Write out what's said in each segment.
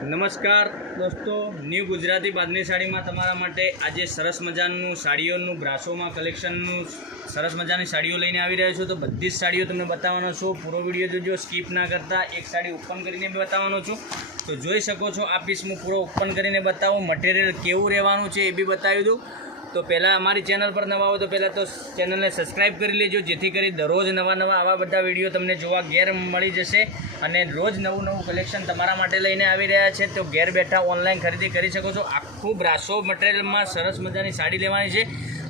નમસ્કાર દોસ્તો, ન્યૂ ગુજરાતી બાંધણી સાડીમાં તમારા માટે આજે સરસ મજાનું સાડીઓનું બ્રાસોમાં કલેક્શનનું સરસ મજાની સાડીઓ લઈને આવી રહ્યો છું. તો બધી જ સાડીઓ તમને બતાવવાનો છું. પૂરો વિડીયો જોજો, સ્કીપ ના કરતા. એક સાડી ઓપન કરીને બતાવવાનો છું. તો જોઈ શકો છો, આ પીસ હું પૂરો ઓપન કરીને બતાવું. મટીરિયલ કેવું રહેવાનું છે એ બી બતાવી દઉં. તો પહેલાં અમારી ચેનલ પર નવા હોય તો પહેલાં તો ચેનલને સબસ્ક્રાઈબ કરી લેજો, જેથી કરી દરરોજ નવા આવા બધા વિડીયો તમને જોવા ઘેર મળી જશે. અને રોજ નવું કલેક્શન તમારા માટે લઈને આવી રહ્યા છે. તો ઘેર બેઠા ઓનલાઈન ખરીદી કરી શકો છો. આખું બ્રાસો મટીરિયલમાં સરસ મજાની સાડી લેવાની છે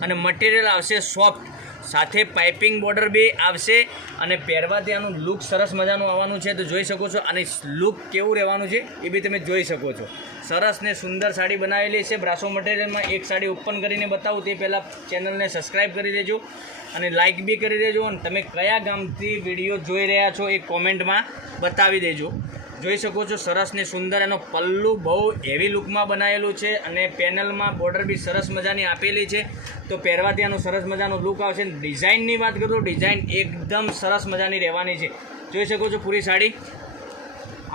અને મટીરિયલ આવશે સોફ્ટ, સાથે પાઇપિંગ બોર્ડર બી આવશે અને પહેરવાથી આનું લુક સરસ મજાનું આવવાનું છે. તો જોઈ શકો છો, અને લુક કેવું રહેવાનું છે એ બી તમે જોઈ શકો છો. સરસ ને સુંદર સાડી બનાવેલી છે બ્રાસો મટીરિયલમાં. એક સાડી ઓપન કરીને બતાવું તે પહેલાં ચેનલને સબસ્ક્રાઈબ કરી દેજો અને લાઇક બી કરી દેજો. અને તમે કયા ગામથી વિડીયો જોઈ રહ્યા છો એ કોમેન્ટમાં બતાવી દેજો. જોઈ શકો છો, સરસ ને સુંદર એનો પલ્લું બહુ હેવી લુકમાં બનાવેલું છે અને પેનલમાં બોર્ડર બી સરસ મજાની આપેલી છે. તો પહેરવાથી આનું સરસ મજાનું લુક આવશે. ડિઝાઇનની વાત કરું તો ડિઝાઇન એકદમ સરસ મજાની રહેવાની છે. જોઈ શકો છો પૂરી સાડી,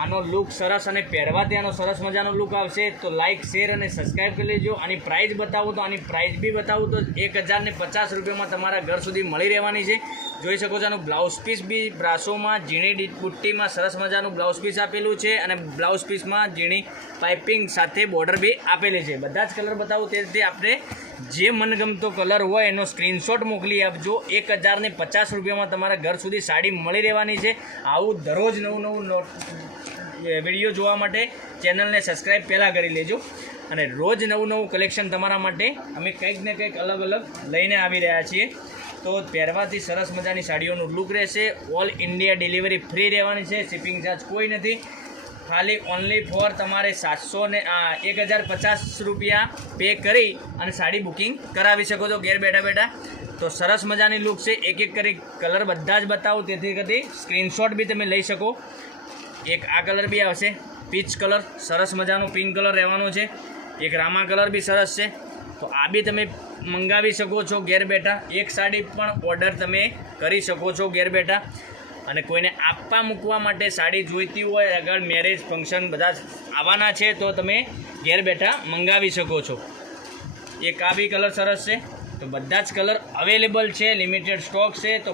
આનો લુક સરસ અને પહેરવાથી આનો સરસ મજાનો લુક આવશે. તો લાઇક, શેર અને સબસ્ક્રાઈબ કરી લેજો. આની પ્રાઇસ બતાવું તો આની પ્રાઇસ બી બતાવું તો 1050 રૂપિયામાં તમારા ઘર સુધી મળી રહેવાની છે. જોઈ શકો છો, આનું બ્લાઉઝ પીસ બી બ્રાસોમાં ઝીણી બુટ્ટીમાં સરસ મજાનું બ્લાઉઝ પીસ આપેલું છે અને બ્લાઉઝ પીસમાં ઝીણી પાઇપિંગ સાથે બોર્ડર બી આપેલી છે. બધા જ કલર બતાવું તે રીતે આપણે જે મનગમતો કલર હોય એનો સ્ક્રીનશોટ મોકલી આપજો. 1050 રૂપિયામાં તમારા ઘર સુધી સાડી મળી રહેવાની છે. આવું દરરોજ નવું વિડીયો જોવા માટે ચેનલને સબસ્ક્રાઈબ પહેલાં કરી લેજો. અને રોજ નવું કલેક્શન તમારા માટે અમે કંઈક ને કંઈક અલગ લઈને આવી રહ્યા છીએ. તો પહેરવાથી સરસ મજાની સાડીઓનું લુક રહેશે. ઓલ ઇન્ડિયા ડિલિવરી ફ્રી રહેવાની છે. શિપિંગ ચાર્જ કોઈ નથી. ખાલી ઓનલી ફોર તમારે 1050 રૂપિયા પે કરી અને સાડી બુકિંગ કરાવી શકો છો ઘેર બેઠા. તો સરસ મજાની લુક છે. એક કરી કલર બધા જ બતાવું, તેથી કરી સ્ક્રીનશોટ બી તમે લઈ શકો. એક આ કલર બી આવશે, પીચ કલર, સરસ મજાનું પિંક કલર રહેવાનો છે. એક રામા કલર બી સરસ છે. તો આ બી તમે મંગાવી શકો છો ઘેર બેઠા. એક સાડી પણ ઓર્ડર તમે કરી શકો છો ઘેર બેઠા. અને કોઈને આપવા મૂકવા માટે સાડી જોઈતી હોય, આગળ મેરેજ ફંક્શન બધા આવવાના છે તો તમે ઘેર બેઠા મંગાવી શકો છો. એક આ બી કલર સરસ છે. તો બધા જ કલર અવેલેબલ છે, લિમિટેડ સ્ટોક છે. તો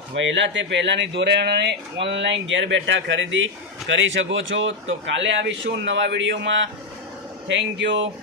પહેલાંની ધોરણે ઓનલાઈન ઘેર બેઠા ખરીદી કરી શકો છો. તો કાલે આવીશું નવા વિડીયોમાં. Thank you.